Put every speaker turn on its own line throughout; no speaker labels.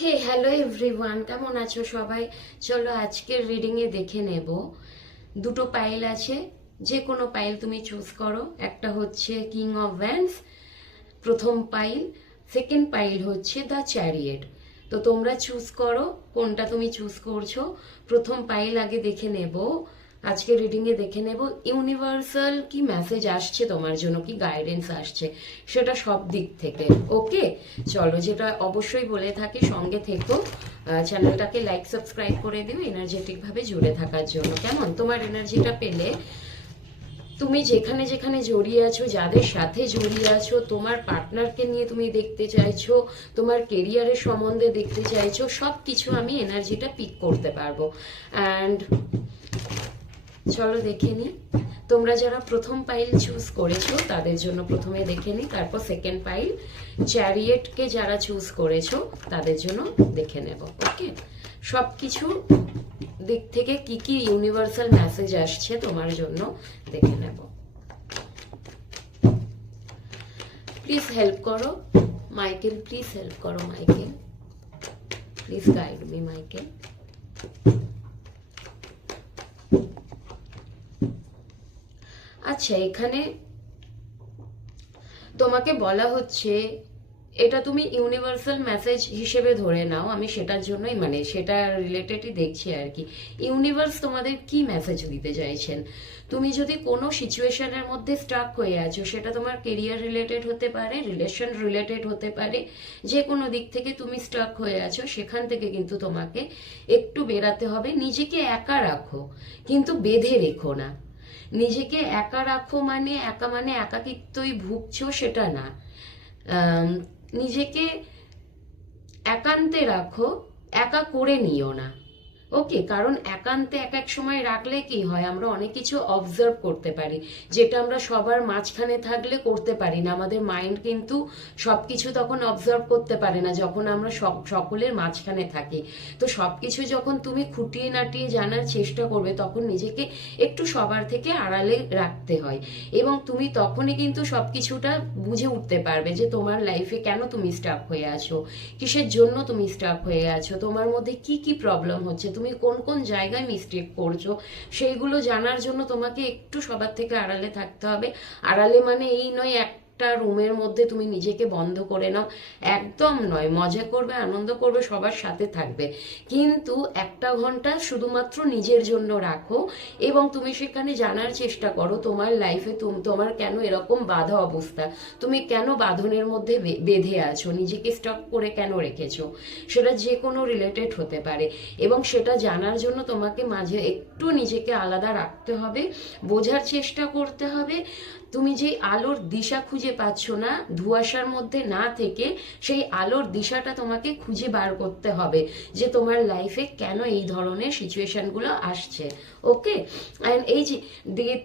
হে hello everyone কেমন আছো সবাই? চলো আজকের রিডিংয়ে দেখে নেব। দুটো পাইল আছে। যে কোনো পাইল তুমি চুজ করো। একটা হচ্ছে কিং অফ ভ্যান্স প্রথম পাইল সেকেন্ড পাইল হচ্ছে দ্য চ্যারিয়েট তো তোমরা চুজ করো কোনটা তুমি চুজ করছ। প্রথম পাইল আগে দেখে নেব। আজকে রিডিং এ দেখে নেব ইউনিভার্সাল কি মেসেজ আসছে তোমার জন্য, কি গাইডেন্স আসছে, সেটা সব দিক থেকে ওকে চলো যেটা অবশ্যই বলে থাকি, সঙ্গে থেকো চ্যানেলটাকে লাইক সাবস্ক্রাইব করে দিও এনার্জেটিক ভাবে জুড়ে থাকার জন্য। কেমন? তোমার এনার্জিটা পেলে, তুমি যেখানে যেখানে জড়িয়ে আছো, যাদের সাথে জড়িয়ে আছো, তোমার পার্টনারকে নিয়ে তুমি দেখতে চাইছো, তোমার কেরিয়ারের সম্বন্ধে দেখতে চাইছো সব কিছু আমি এনার্জিটা পিক করতে পারব। অ্যান্ড চলো দেখে নিই তোমরা যারা প্রথম পাইল চুজ করেছ, তাদের জন্য প্রথমে দেখে নিই তারপর সেকেন্ড পাইল চ্যারিয়েটকে যারা চুজ করেছ, তাদের জন্য দেখে নেব ওকে সব কিছু দিক থেকে কি কি ইউনিভার্সাল মেসেজ আসছে তোমার জন্য দেখে নেব। প্লিজ হেল্প করো মাইকেল প্লিজ হেল্প করো Michael please guide me Michael আচ্ছা এখানে তোমাকে বলা হচ্ছে, এটা তুমি ইউনিভার্সাল মেসেজ হিসেবে ধরে নাও, আমি সেটার জন্যই মানে সেটা রিলেটেডই দেখছি আর কি। ইউনিভার্স তোমাদের কি মেসেজ দিতে চাইছেন? তুমি যদি কোনো সিচুয়েশনের মধ্যে স্টাক হয়ে আছো, সেটা তোমার কেরিয়ার রিলেটেড হতে পারে রিলেশন রিলেটেড হতে পারে, যে কোনো দিক থেকে তুমি স্টাক হয়ে আছো, সেখান থেকে কিন্তু তোমাকে একটু বেরাতে হবে। নিজেকে একা রাখো, কিন্তু বেঁধে রেখো না। নিজেকে একা রাখো মানে একা মানে একাকিত্বই ভুগছো সেটা না। নিজেকে একান্তে রাখো, একা করে নিও না। ওকে কারণ একান্তে এক এক সময় রাখলে কি হয়? আমরা অনেক কিছু অবজার্ভ করতে পারি। যেটা আমরা সবার মাঝখানে থাকলে করতে পারি না। আমাদের মাইন্ড কিন্তু সবকিছু তখন অবজার্ভ করতে পারে না, যখন আমরা সব- সকলের মাঝখানে থাকি। তো সবকিছু যখন তুমি খুঁটিয়ে নাটিয়ে জানার চেষ্টা করবে, তখন নিজেকে একটু সবার থেকে আড়ালে রাখতে হয়। এবং তুমি তখনই কিন্তু সবকিছুটা বুঝে উঠতে পারবে যে তোমার লাইফে কেন তুমি স্টাক হয়ে আছো? কিসের জন্য তুমি স্টাক হয়ে আছো? তোমার মধ্যে কি কি প্রবলেম হচ্ছে? তুমি কোন কোন জায়গায় মিস্টেক করছ? সেইগুলো জানার জন্য তোমাকে একটু সবার থেকে আড়ালে থাকতে হবে। আড়ালে মানে এই নয় একটা রুমের মধ্যে তুমি নিজেকে বন্ধ করে নাও। একদম নয়, মজা করবে, আনন্দ করবে, সবার সাথে থাকবে। কিন্তু একটা ঘণ্টা শুধুমাত্র নিজের জন্য রাখো এবং তুমি সেখানে জানার চেষ্টা করো, তোমার লাইফে তোমার কেন এরকম বাধা অবস্থা? তুমি কেন বাঁধনের মধ্যে বেঁধে আছো? নিজেকে স্টক করে কেন রেখেছো? সেটা যে কোনো রিলেটেড হতে পারে এবং সেটা জানার জন্য তোমাকে মাঝে একটু নিজেকে আলাদা রাখতে হবে, বোঝার চেষ্টা করতে হবে। তুমি যে আলোর দিশা খুঁজে পাচ্ছ না, ধুয়াশার মধ্যে না থেকে, সেই আলোর দিশাটা তোমাকে খুঁজে বার করতে হবে যে তোমার লাইফে কেন এই ধরনের সিচুয়েশনগুলো আসছে। ওকে অ্যান্ড এই যে ডেথ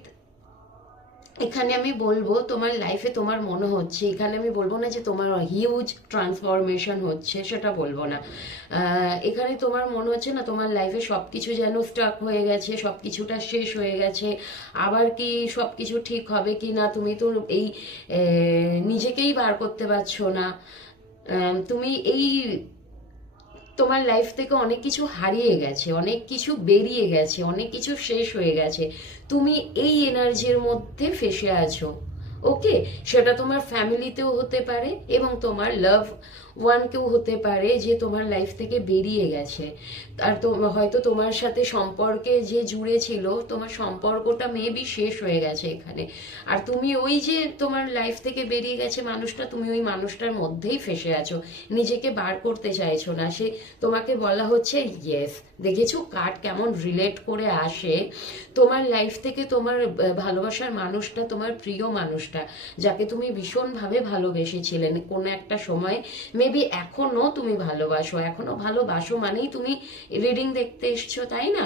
এখানে আমি বলব, তোমার লাইফে তোমার মনে হচ্ছে, এখানে আমি বলব না যে তোমার হিউজ ট্রান্সফরমেশন হচ্ছে, সেটা বলব না। এখানে তোমার মনে হচ্ছে না তোমার লাইফে সব কিছু যেন স্টাক হয়ে গেছে সব কিছুটা শেষ হয়ে গেছে, আবার কি সব কিছু ঠিক হবে কি না, তুমি তো এই নিজেকেই বার করতে পারছ না। তুমি এই তোমার লাইফ থেকে অনেক কিছু হারিয়ে গেছে, অনেক কিছু বেরিয়ে গেছে, অনেক কিছু শেষ হয়ে গেছে। তুমি এই এনার্জির মধ্যে ফেসে আছো ওকে সেটা তোমার ফ্যামিলিতেও হতে পারে এবং তোমার লাভ ওয়ানকেও হতে পারে যে তোমার লাইফ থেকে বেরিয়ে গেছে। আর তো, হয়তো তোমার সাথে সম্পর্কে যে জুড়ে ছিল, তোমার সম্পর্কটা মেবি শেষ হয়ে গেছে এখানে। আর তুমি ওই যে তোমার লাইফ থেকে বেরিয়ে গেছে মানুষটা, তুমি ওই মানুষটার মধ্যেই ফেসে আছো। নিজেকে বার করতে চাইছো না। সে তোমাকে বলা হচ্ছে ইয়েস দেখেছ কার্ড কেমন রিলেট করে আসে? তোমার লাইফ থেকে তোমার ভালোবাসার মানুষটা, তোমার প্রিয় মানুষটা, যাকে তুমি ভীষণভাবে ভালোবেসেছিলেন। কোনো একটা সময় মেবি এখনও তুমি ভালোবাসো এখনও ভালোবাসো মানেই তুমি রিডিং দেখতে এসছো তাই না?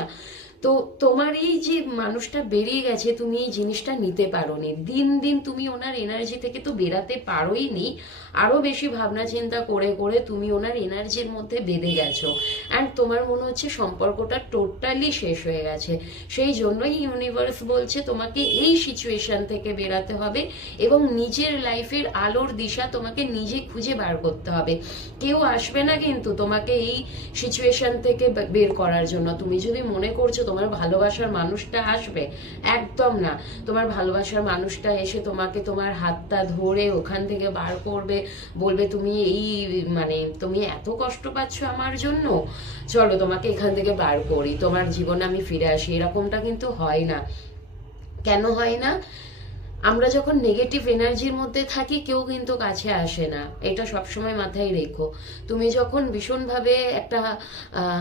তো তোমার এই যে মানুষটা বেরিয়ে গেছে, তুমি এই জিনিসটা নিতে পারোনি। দিন দিন তুমি ওনার এনার্জি থেকে তো বেরাতে পারোই নি আরও বেশি ভাবনা চিন্তা করে করে তুমি ওনার এনার্জির মধ্যে বেঁধে গেছো। অ্যান্ড তোমার মনে হচ্ছে সম্পর্কটা টোটালি শেষ হয়ে গেছে। সেই জন্যই ইউনিভার্স বলছে তোমাকে এই সিচুয়েশন থেকে বেরাতে হবে এবং নিজের লাইফের আলোর দিশা তোমাকে নিজে খুঁজে বার করতে হবে। কেউ আসবে না কিন্তু তোমাকে এই সিচুয়েশন থেকে বের করার জন্য। তুমি যদি মনে করছ তোমার ভালোবাসার মানুষটা আসবে? একদম না। তোমার ভালোবাসার মানুষটা এসে তোমাকে তোমার হাতটা ধরে ওখান থেকে বার করবে, বলবে, তুমি এই মানে তুমি এত কষ্ট পাচ্ছ আমার জন্য? চলো, তোমাকে এখান থেকে বার করি। তোমার জীবনে আমি ফিরে আসি। এরকমটা কিন্তু হয় না। কেন হয় না? আমরা যখন নেগেটিভ এনার্জির মধ্যে থাকি, কেউ কিন্তু কাছে আসে না। এটা সবসময় মাথায় রেখো। তুমি যখন ভীষণভাবে একটা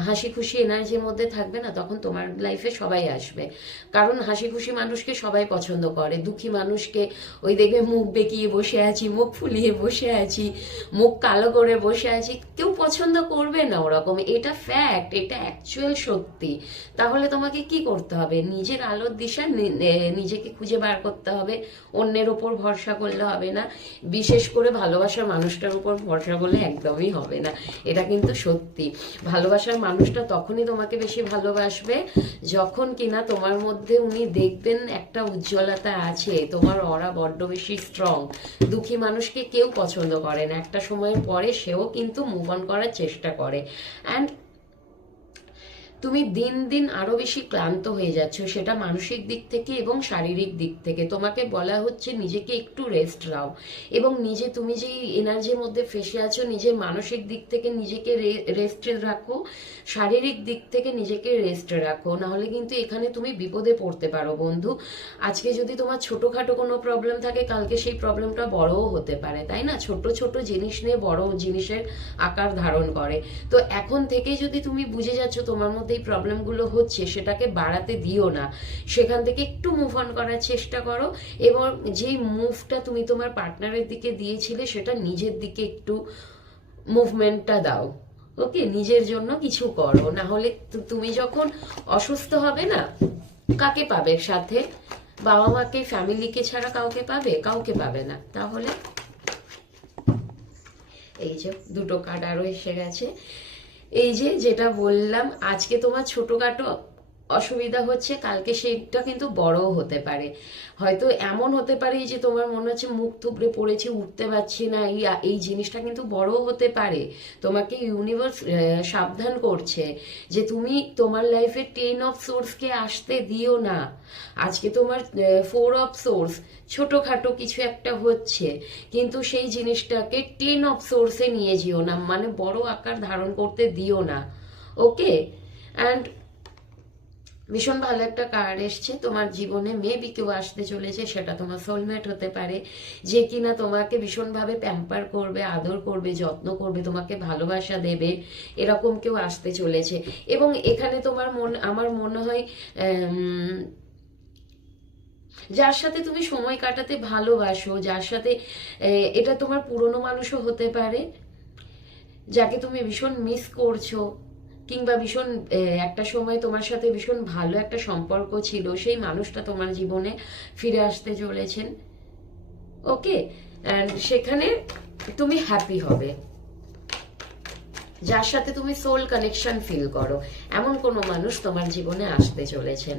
হাসি খুশি এনার্জির মধ্যে থাকবে না, তখন তোমার লাইফে সবাই আসবে। কারণ হাসি খুশি মানুষকে সবাই পছন্দ করে। দুঃখী মানুষকে ওই দেখবে মুখ বেঁকিয়ে বসে আছি, মুখ ফুলিয়ে বসে আছি, মুখ কালো করে বসে আছি। কেউ পছন্দ করবে না ওরকম। এটা ফ্যাক্ট এটা অ্যাকচুয়াল সত্যি। তাহলে তোমাকে কি করতে হবে? নিজের আলোর দিশা নিজেকে খুঁজে বার করতে হবে। অন্যের ওপর ভরসা করলে হবে না। বিশেষ করে ভালোবাসার মানুষটার উপর ভরসা করলে একদমই হবে না। এটা কিন্তু সত্যি। ভালোবাসার মানুষটা তখনই তোমাকে বেশি ভালোবাসবে যখন কিনা তোমার মধ্যে উনি দেখবেন একটা উজ্জ্বলতা আছে, তোমার অরা বড্ড বেশি স্ট্রং দুঃখী মানুষকে কেউ পছন্দ করে না। একটা সময়ের পরে সেও কিন্তু মুভ অন করার চেষ্টা করে। অ্যান্ড তুমি দিন দিন আরও বেশি ক্লান্ত হয়ে যাচ্ছ, সেটা মানসিক দিক থেকে এবং শারীরিক দিক থেকে। তোমাকে বলা হচ্ছে নিজেকে একটু রেস্ট নাও এবং নিজে, তুমি যে এনার্জির মধ্যে ফেসে আছো, নিজের মানসিক দিক থেকে নিজেকে রেস্টে রাখো, শারীরিক দিক থেকে নিজেকে রেস্টে রাখো, নাহলে কিন্তু এখানে তুমি বিপদে পড়তে পারো বন্ধু। আজকে যদি তোমার ছোটখাটো কোনো প্রবলেম থাকে, কালকে সেই প্রবলেমটা বড়ও হতে পারে, তাই না? ছোট ছোট জিনিস নিয়ে বড় জিনিসের আকার ধারণ করে। তো এখন থেকে যদি তুমি বুঝে যাচ্ছ তোমার মধ্যে এই প্রবলেমগুলো হচ্ছে, সেটাকে বাড়াতে দিও না। সেখান থেকে একটু মুভ অন করার চেষ্টা করো এবং যেই মুভটা তুমি তোমার পার্টনারের দিকে দিয়েছিলে, সেটা নিজের দিকে একটু মুভমেন্টটা দাও। ওকে নিজের জন্য কিছু করো। না হলে তুমি যখন অসুস্থ হবে না, কাকে পাবে সাথে বাবা মাকে ফ্যামিলিকে ছাড়া কাউকে পাবে? কাউকে পাবে না। তাহলে এই যে, দুটো কার্ড আরও এসে গেছে। এই যে যেটা বললাম আজকে তোমার ছোটখাটো অসুবিধা হচ্ছে, কালকে সেটা কিন্তু বড়ও হতে পারে। হয়তো এমন হতে পারে যে তোমার মনে হচ্ছে মুখ থুবড়ে পড়েছে, উঠতে পারছি না, এই এই জিনিসটা কিন্তু বড়ও হতে পারে। তোমাকে ইউনিভার্স সাবধান করছে যে তুমি তোমার লাইফে টেন অফ সোর্সকে আসতে দিও না। আজকে তোমার ফোর অফ সোর্স ছোটখাটো কিছু একটা হচ্ছে। কিন্তু সেই জিনিসটাকে টেন অফ সোর্সে নিয়ে যেও না মানে বড় আকার ধারণ করতে দিও না। ওকে অ্যান্ড ভীষণ ভালো একটা কার্ড এসছে। তোমার জীবনে মেবি কেউ আসতে চলেছে, সেটা তোমার সোলমেট হতে পারে। যে কিনা তোমাকে ভীষণভাবে প্যাম্পার করবে, আদর করবে, যত্ন করবে, তোমাকে ভালোবাসা দেবে, এরকম কেউ আসতে চলেছে। এবং এখানে তোমার মন, আমার মনে হয় যার সাথে তুমি সময় কাটাতে ভালোবাসো, যার সাথে এটা তোমার পুরনো মানুষও হতে পারে, যাকে তুমি ভীষণ মিস করছ। কিংবা ভীষণ একটা সময় তোমার সাথে ভীষণ ভালো একটা সম্পর্ক ছিল, সেই মানুষটা তোমার জীবনে ফিরে আসতে চলেছেন। ওকে? সেখানে তুমি হ্যাপি হবে। যার সাথে তুমি সোল কানেকশন ফিল করো। এমন কোনো মানুষ তোমার জীবনে আসতে চলেছেন।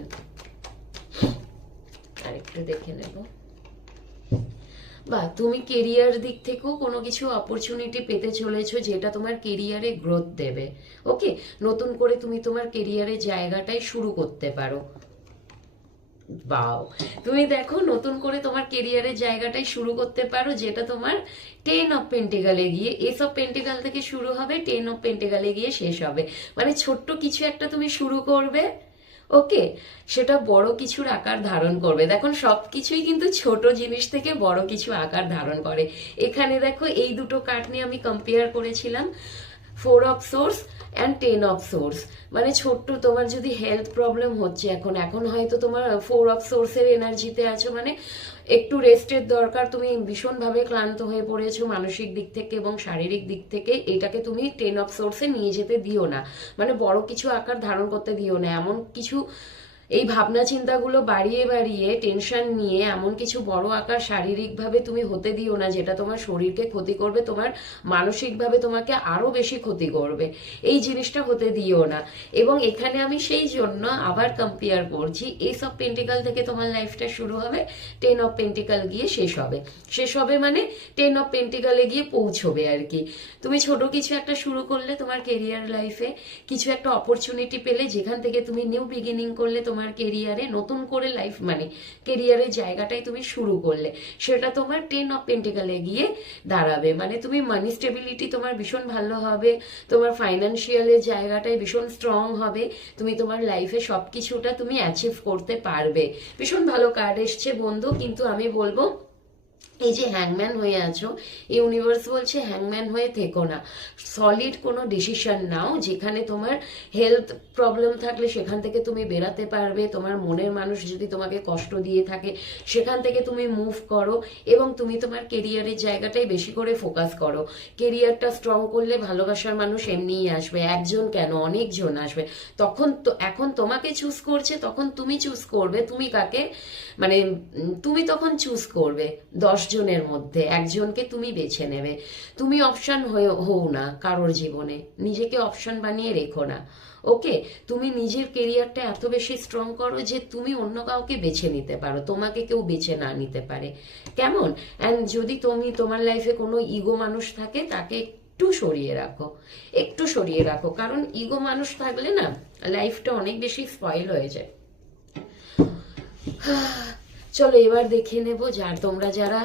আরেকটু দেখে নেব। বা তুমি কেরিয়ার দিক থেকেও কোনো কিছু অপরচুনিটি পেতে চলেছো যেটা তোমার কেরিয়ারে গ্রোথ দেবে ওকে নতুন করে তুমি তোমার কেরিয়ারের জায়গাটাই শুরু করতে পারো। বাও তুমি দেখো নতুন করে তোমার কেরিয়ারের জায়গাটাই শুরু করতে পারো যেটা তোমার টেন অফ পেন্টিগালে গিয়ে এস অফ পেন্টিগাল থেকে শুরু হবে টেন অফ পেন্টিগালে গিয়ে শেষ হবে। মানে ছোট্ট কিছু একটা তুমি শুরু করবে ওকে, সেটা বড় কিছুর আকার ধারণ করবে। দেখুন সব কিছুই কিন্তু ছোট জিনিস থেকে বড় কিছু আকার ধারণ করে। এখানে দেখো, এই দুটো কাঠ নিয়ে আমি কম্পেয়ার করেছিলাম। Four of source and ten of source মানে ছোট্ট, তোমার যদি হেলথ প্রবলেম হচ্ছে এখন এখন হয়তো তোমার ফোর অফ সোর্সের এনার্জিতে আছো মানে একটু রেস্টের দরকার, তুমি ভীষণভাবে ক্লান্ত হয়ে পড়েছো মানসিক দিক থেকে এবং শারীরিক দিক থেকে, এটাকে তুমি টেন অফ সোর্সে নিয়ে যেতে দিও না। মানে বড় কিছু আকার ধারণ করতে দিও না। এমন কিছু এই ভাবনা চিন্তাগুলো বাড়িয়ে বাড়িয়ে টেনশন নিয়ে, এমন কিছু বড় আকার শারীরিকভাবে তুমি হতে দিও না, যেটা তোমার শরীরকে ক্ষতি করবে, তোমার মানসিকভাবে তোমাকে আরও বেশি ক্ষতি করবে। এই জিনিসটা হতে দিও না। এবং এখানে আমি সেই জন্য আবার কম্পেয়ার করছি এই সব পেন্টিকাল থেকে তোমার লাইফটা শুরু হবে টেন অফ পেন্টিকাল গিয়ে শেষ হবে। শেষ হবে মানে টেন অফ পেন্টিকালে গিয়ে পৌঁছবে আর কি। তুমি ছোট কিছু একটা শুরু করলে তোমার কেরিয়ার লাইফে কিছু একটা অপরচুনিটি পেলে, যেখান থেকে তুমি নিউ বিগিনিং করলে তোমার কেরিয়ারে নতুন করে লাইফ মানে কেরিয়ারের জায়গাটাই তুমি শুরু করলে, সেটা তোমার টেন অফ পেন্টিকালে গিয়ে দাঁড়াবে। মানে তুমি মানি স্টেবিলিটি তোমার ভীষণ ভালো হবে, তোমার ফাইন্যান্সিয়ালের জায়গাটাই ভীষণ স্ট্রং হবে, তুমি তোমার লাইফে সব কিছুটা তুমি অ্যাচিভ করতে পারবে। ভীষণ ভালো কার্ড এসছে বন্ধু, কিন্তু আমি বলব এই যে হ্যাংম্যান হয়ে আছো ইউনিভার্স বলছে হ্যাংম্যান হয়ে থেকো না। সলিড কোনো ডিসিশন নাও যেখানে তোমার হেলথ প্রবলেম থাকলে সেখান থেকে তুমি বেরাতে পারবে, তোমার মনের মানুষ যদি তোমাকে কষ্ট দিয়ে থাকে, সেখান থেকে তুমি মুভ করো এবং তুমি তোমার কেরিয়ারের জায়গাটাই বেশি করে ফোকাস করো। কেরিয়ারটা স্ট্রং করলে ভালোবাসার মানুষ এমনিই আসবে, একজন কেন? অনেকজন আসবে। তখন তো, এখন তোমাকে চুজ করছে, তখন তুমি চুজ করবে, তুমি কাকে? মানে তুমি তখন চুজ করবে। দশ জনের মধ্যে, একজনকে তুমি বেছে নেবে। তুমি অপশন হও না কারোর জীবনে। নিজেকে অপশন বানিয়ে রেখো না। ওকে তুমি নিজের কেরিয়ারটা এত বেশি স্ট্রং করো যে তুমি অন্য কাউকে বেছে নিতে পারো। তোমাকে কেউ বেছে না নিতে পারে। কেমন? অ্যান্ড যদি তুমি তোমার লাইফে কোনো ইগো মানুষ থাকে, তাকে একটু সরিয়ে রাখো। একটু সরিয়ে রাখো। কারণ ইগো মানুষ থাকলে না লাইফটা অনেক বেশি স্পয়েল হয়ে যায়। চলো এবার দেখে নেব যার, তোমরা যারা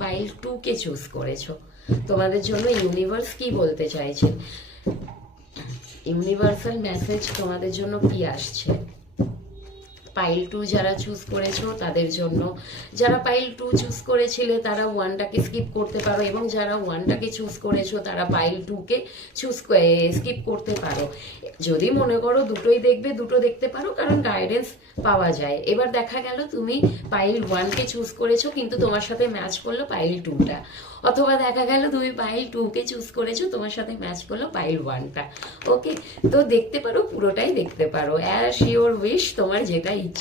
পাইল টু কে চুজ করেছ, তোমাদের জন্য ইউনিভার্স কি বলতে চাইছে? ইউনিভার্সাল মেসেজ তোমাদের জন্য কি আসছে? পাইল টু যারা চুজ করেছ, তাদের জন্য। যারা পাইল টু চুজ করেছিলে, তারা ওয়ানটাকে স্কিপ করতে পারো এবং যারা ওয়ানটাকে চুজ করেছ, তারা পাইল টুকে চুজ স্কিপ করতে পারো। যদি মনে করো দুটোই দেখবে, দুটো দেখতে পারো, কারণ গাইডেন্স পাওয়া যায়। এবার দেখা গেল তুমি পাইল ওয়ানকে চুজ করেছ, কিন্তু তোমার সাথে ম্যাচ করল পাইল টুটা অথবা দেখা গেল তুমি পাইল টুকে চুজ করেছ, তোমার সাথে ম্যাচ করল পাইল ওয়ানটা ওকে তো দেখতে পারো, পুরোটাই দেখতে পারো। অ্যাশ ইওর উইশ তোমার যেটা ইচ্ছে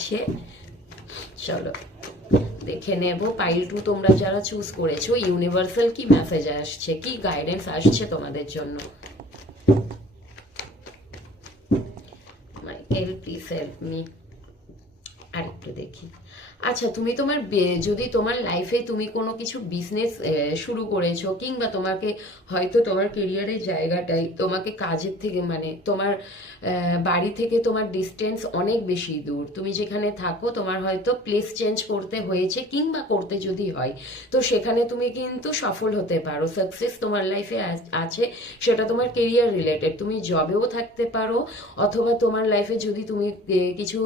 চলো, দেখে নেব। পাইল টু তোমরা যারা চুজ করেছ ইউনিভার্সাল কি মেসেজ আসছে, কি গাইডেন্স আসছে তোমাদের জন্য? মাইকেল প্লিজ হেল্প মি আরেকটু দেখি। আচ্ছা তুমি তোমার যদি তোমার লাইফে তুমি কোনো কিছু বিজনেস শুরু করেছ, কিংবা তোমাকে হয়তো তোমার কেরিয়ারের জায়গাটাই তোমাকে কাজের থেকে মানে তোমার বাড়ি থেকে তোমার ডিস্টেন্স অনেক বেশি দূর। তুমি যেখানে থাকো, তোমার হয়তো প্লেস চেঞ্জ করতে হয়েছে, কিংবা করতে যদি হয়, তো সেখানে তুমি কিন্তু সফল হতে পারো। সাকসেস তোমার লাইফে আছে, সেটা তোমার কেরিয়ার রিলেটেড তুমি জবেও থাকতে পারো, অথবা তোমার লাইফে যদি তুমি কিছু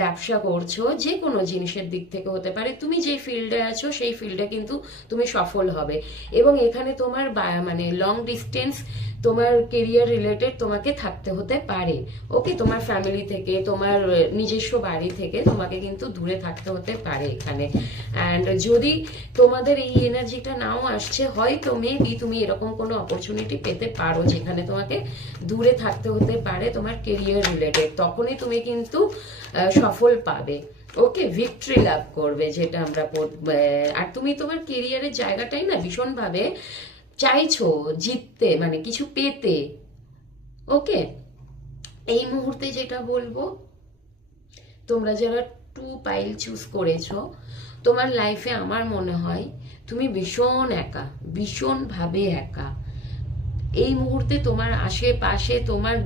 ব্যবসা করছ যে কোনো জিনিসের দিক থেকে হতে পারে। তুমি যে ফিল্ডে আছো, সেই ফিল্ডে কিন্তু তুমি সফল হবে। এবং এখানে তোমার মানে লং ডিস্টেন্স তোমার কেরিয়ার রিলেটেড তোমাকে থাকতে হতে পারে। ওকে তোমার ফ্যামিলি থেকে, তোমার নিজস্ব বাড়ি থেকে তোমাকে কিন্তু দূরে থাকতে হতে পারে এখানে। অ্যান্ড যদি তোমাদের এই এনার্জিটা নাও আসছে, হয়তো মেবি তুমি এরকম কোনো অপরচুনিটি পেতে পারো যেখানে তোমাকে দূরে থাকতে হতে পারে তোমার কেরিয়ার রিলেটেড তখনই তুমি কিন্তু সফল পাবে। ওকে ভিক্টরি লাভ করবে যেটা আমরা আর তুমি তোমার কেরিয়ারের জায়গাটাই না ভীষণভাবে চাইছো জিততে মানে কিছু পেতে। ওকে? এই মুহূর্তে যেটা বলব, তোমরা যারা টু পাইল চুজ করেছ, তোমার লাইফে আমার মনে হয় তুমি ভীষণ একা, ভীষণভাবে একা। এই মুহূর্তে তোমার আশেপাশে তোমার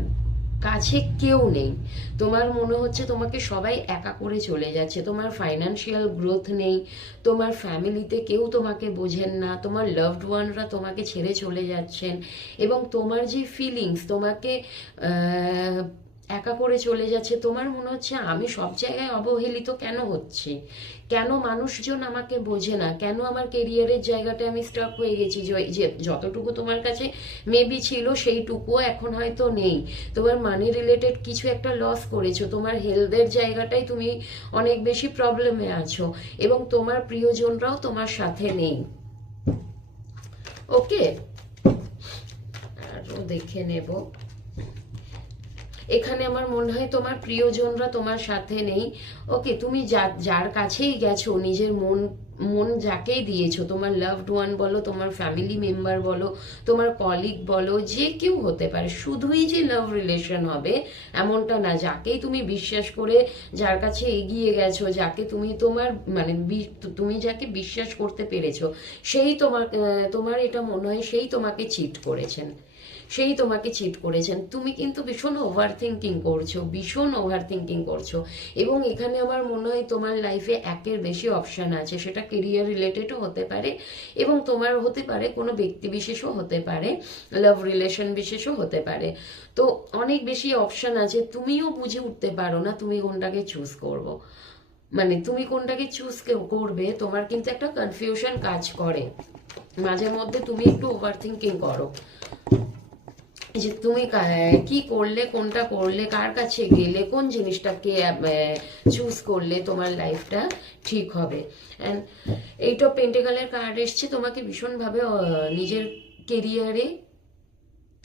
কাছে কেউ নেই। তোমার মনে হচ্ছে তোমাকে সবাই একা করে চলে যাচ্ছে। তোমার ফাইন্যান্সিয়াল গ্রোথ নেই। তোমার ফ্যামিলিতে কেউ তোমাকে বোঝেন না। তোমার লাভড ওয়ানরা তোমাকে ছেড়ে চলে যাচ্ছেন। এবং তোমার যে ফিলিংস তোমাকে একা করে চলে যাচ্ছে, তোমার মনে হচ্ছে আমি সব জায়গায় অবহেলিত কেন হচ্ছে? কেন মানুষজন আমাকে বোঝে না? কেন আমার কেরিয়ারের জায়গাটা আমি স্টক হয়ে গেছি? যে- যতটুকু তোমার কাছে মেবি ছিল সেইটুকুও এখন হয়তো নেই। তোমার মানি রিলেটেড কিছু একটা লস করেছ, তোমার হেলথের জায়গাটাই তুমি অনেক বেশি প্রবলেমে আছো এবং তোমার প্রিয়জনরাও তোমার সাথে নেই। ওকে আরও দেখে নেব। এখানে আমার মনে হয় তোমার প্রিয়জনরা তোমার সাথে নেই। ওকে তুমি যা- যার কাছেই গেছো, নিজের মন মন যাকেই দিয়েছ, তোমার লাভড ওয়ান বলো, তোমার ফ্যামিলি মেম্বার বলো, তোমার কলিগ বলো, যে কেউ হতে পারে, শুধুই যে লাভ রিলেশন হবে, এমনটা না। যাকেই তুমি বিশ্বাস করে যার কাছে এগিয়ে গেছো, যাকে তুমি তোমার মানে তুমি যাকে বিশ্বাস করতে পেরেছ, সেই তোমার তোমার এটা মনে হয় সেই তোমাকে চিট করেছেন। সেই তোমাকে চিট করেছেন। তুমি কিন্তু ভীষণ ওভার থিঙ্কিং করছ, ভীষণ ওভার থিঙ্কিং করছ। এবং এখানে আমার মনে হয় তোমার লাইফে একের বেশি অপশান আছে। সেটা কেরিয়ার রিলেটেডও হতে পারে এবং তোমার হতে পারে, কোনো ব্যক্তি বিশেষও হতে পারে লাভ রিলেশন বিশেষও হতে পারে। তো অনেক বেশি অপশান আছে। তুমিও বুঝে উঠতে পারো না তুমি কোনটাকে চুজ করব। মানে তুমি কোনটাকে চুজ করবে, তোমার কিন্তু একটা কনফিউশন কাজ করে। মাঝে মধ্যে তুমি একটু ওভার থিঙ্কিং করো। যে তুমি কি করলে, কোনটা করলে, কার কাছে গেলে, কোন জিনিসটাকে চুজ করলে তোমার লাইফটা ঠিক হবে? অ্যান্ড এইটা পেন্টেকালের কার্ড এসছে, তোমাকে ভীষণভাবে নিজের কেরিয়ারে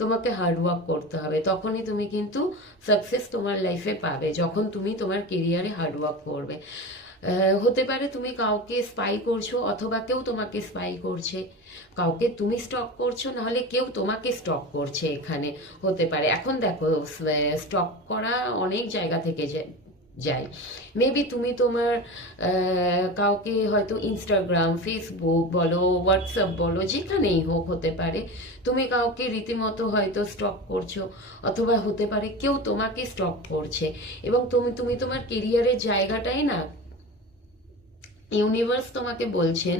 তোমাকে হার্ড ওয়ার্ক করতে হবে। তখনই তুমি কিন্তু সাকসেস তোমার লাইফে পাবে, যখন তুমি তোমার কেরিয়ারে হার্ড ওয়ার্ক করবে। হতে পারে তুমি কাউকে স্পাই করছ অথবা কেউ তোমাকে স্পাই করছে। কাউকে তুমি স্টক করছ, নাহলে কেউ তোমাকে স্টক করছে এখানে। হতে পারে। এখন দেখো স্টক করা অনেক জায়গা থেকে যায় যায়। মেবি তুমি তোমার কাউকে হয়তো ইনস্টাগ্রাম ফেসবুক বলো হোয়াটসঅ্যাপ বলো, যেখানেই হোক হতে পারে। তুমি কাউকে রীতিমতো হয়তো স্টক করছ, অথবা হতে পারে কেউ তোমাকে স্টক করছে। এবং তুমি তুমি তোমার কেরিয়ারের জায়গাটাই না ইউনিভার্স তোমাকে বলছেন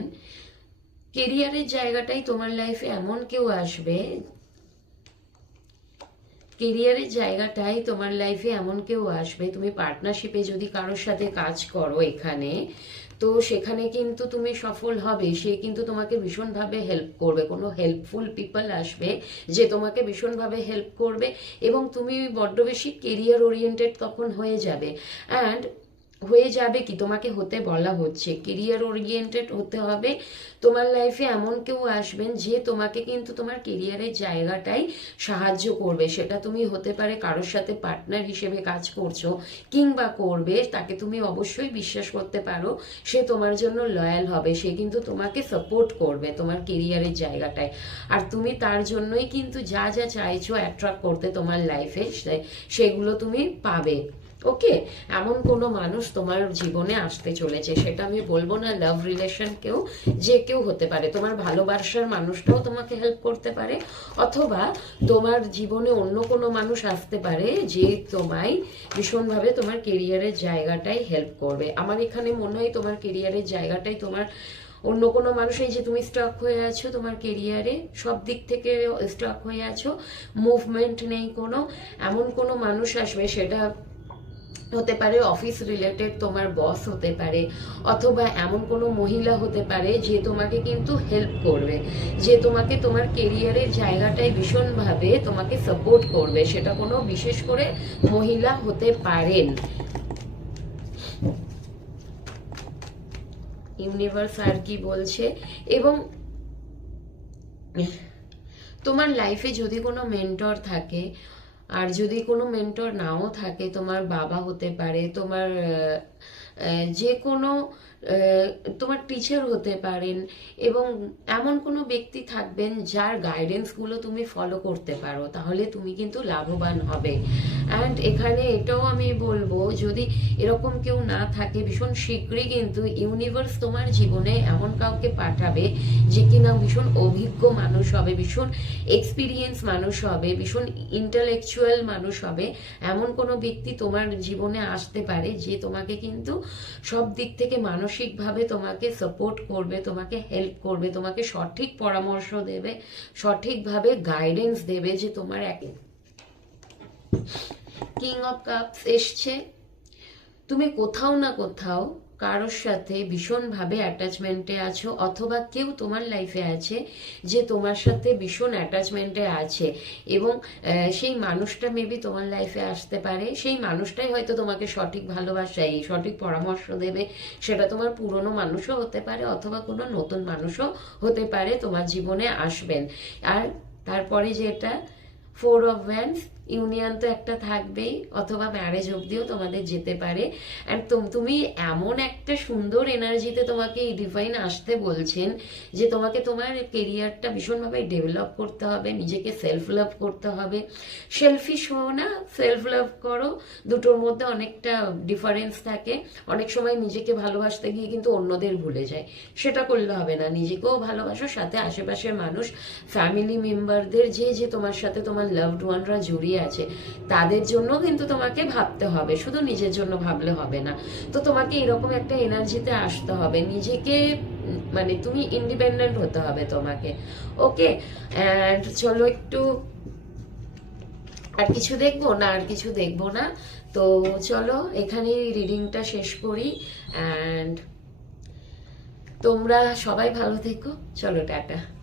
কেরিয়ারের জায়গাটাই তোমার লাইফে এমন কেউ আসবে কেরিয়ারের জায়গাটাই তোমার লাইফে এমন কেউ আসবে, তুমি পার্টনারশিপে যদি কারোর সাথে কাজ করো এখানে, তো সেখানে কিন্তু তুমি সফল হবে, সে কিন্তু তোমাকে ভীষণভাবে হেল্প করবে, কোনো হেল্পফুল পিপল আসবে যে তোমাকে ভীষণভাবে হেল্প করবে এবং তুমি বড্ড বেশি কেরিয়ার ওরিয়েন্টেড তখন হয়ে যাবে। অ্যান্ড হয়ে যাবে কি? তোমাকে হতে বলা হচ্ছে। কেরিয়ার ওরিয়েন্টেড হতে হবে। তোমার লাইফে এমন কেউ আসবেন যে তোমাকে কিন্তু তোমার কেরিয়ারের জায়গাটাই সাহায্য করবে। সেটা তুমি হতে পারে কারোর সাথে পার্টনার হিসেবে কাজ করছ কিংবা করবে, তাকে তুমি অবশ্যই বিশ্বাস করতে পারো। সে তোমার জন্য লয়াল হবে। সে কিন্তু তোমাকে সাপোর্ট করবে তোমার কেরিয়ারের জায়গাটায়। আর তুমি তার জন্যই কিন্তু যা যা চাইছো অ্যাট্রাক্ট করতে তোমার লাইফে সেগুলো তুমি পাবে। ওকে, এমন কোনো মানুষ তোমার জীবনে আসতে চলেছে, সেটা আমি বলব না লাভ রিলেশন কেউ যে কেউ হতে পারে। তোমার ভালোবাসার মানুষটাও তোমাকে হেল্প করতে পারে, অথবা তোমার জীবনে অন্য কোনো মানুষ আসতে পারে, যে তোমায় ভীষণভাবে তোমার কেরিয়ারের জায়গাটাই হেল্প করবে। আমার এখানে মনে হয় তোমার কেরিয়ারের জায়গাটাই তোমার অন্য কোনো মানুষ, এই যে তুমি স্টক হয়ে আছো তোমার কেরিয়ারে সব দিক থেকে স্টক হয়ে আছো মুভমেন্ট নেই কোনো, এমন কোনো মানুষ আসবে, সেটা হতে পারে অফিস রিলেটেড তোমার বস হতে পারে, অথবা এমন কোনো মহিলা হতে পারে যে তোমাকে কিন্তু হেল্প করবে, যে তোমাকে তোমার কেরিয়ারের জায়গাটায় ভীষণভাবে তোমাকে সাপোর্ট করবে। সেটা কোনো বিশেষ করে মহিলা হতে পারেন। ইউনিভার্স আর কি বলছে? এবং তোমার লাইফে যদি কোনো মেন্টর থাকে আর যদি কোনো মেন্টর নাও থাকে তোমার বাবা হতে পারে তোমার যে কোনো তোমার টিচার হতে পারেন এবং এমন কোনো ব্যক্তি থাকবেন যার গাইডেন্সগুলো তুমি ফলো করতে পারো, তাহলে তুমি কিন্তু লাভবান হবে। অ্যান্ড এখানে এটাও আমি বলব, যদি এরকম কেউ না থাকে, ভীষণ শীঘ্রই কিন্তু ইউনিভার্স তোমার জীবনে এমন কাউকে পাঠাবে যে কিনা ভীষণ অভিজ্ঞ মানুষ হবে, ভীষণ এক্সপিরিয়েন্স মানুষ হবে, ভীষণ ইন্টালেকচুয়াল মানুষ হবে। এমন কোনো ব্যক্তি তোমার জীবনে আসতে পারে যে তোমাকে কিন্তু সব দিক থেকে মানসিকভাবে তোমাকে সাপোর্ট করবে, তোমাকে হেল্প করবে, তোমাকে সঠিক পরামর্শ দেবে, সঠিকভাবে গাইডেন্স দেবে যে তোমার এক কিং অফ কাপস এসছে। তুমি কোথাও না কোথাও কারোর সাথে ভীষণভাবে অ্যাটাচমেন্টে আছো অথবা কেউ তোমার লাইফে আছে যে তোমার সাথে ভীষণ অ্যাটাচমেন্টে আছে এবং সেই মানুষটা মেবি তোমার লাইফে আসতে পারে, সেই মানুষটাই হয়তো তোমাকে সঠিক ভালোবাসা, এই সঠিক পরামর্শ দেবে, সেটা তোমার পুরনো মানুষও হতে পারে অথবা কোনো নতুন মানুষও হতে পারে, তোমার জীবনে আসবেন। আর তারপরে যেটা ফোর অফ ভ্যান্স ইউনিয়ন তো একটা থাকবেই, অথবা ম্যারেজ অবধিও তোমাদের যেতে পারে। অ্যান্ড তুমি এমন একটা সুন্দর এনার্জিতে তোমাকে এই ডিভাইন আসতে বলছেন যে তোমাকে তোমার কেরিয়ারটা ভীষণভাবে ডেভেলপ করতে হবে, নিজেকে সেলফ লাভ করতে হবে। সেলফিশ হও না সেলফ লাভ করো। দুটোর মধ্যে অনেকটা ডিফারেন্স থাকে। অনেক সময় নিজেকে ভালোবাসতে গিয়ে কিন্তু অন্যদের ভুলে যায়। সেটা করলে হবে না। নিজেকেও ভালোবাসো, সাথে আশেপাশের মানুষ ফ্যামিলি মেম্বারদের যে যে তোমার সাথে তোমার লাভড ওয়ানরা জড়িয়ে আছে। তাদের জন্য কিন্তু তোমাকে ভাবতে হবে। শুধু নিজের জন্য ভাবলে হবে না। তো তোমাকে এরকম একটা এনার্জিতে আসতে হবে। নিজেকে মানে তুমি ইন্ডিপেন্ডেন্ট হতে হবে তোমাকে। ওকে অ্যান্ড চলো একটু আর কিছু দেখব না, আর কিছু দেখব না। তো চলো, এখানেই রিডিংটা শেষ করি। অ্যান্ড তোমরা সবাই ভালো থেকো। চলো, টাটা।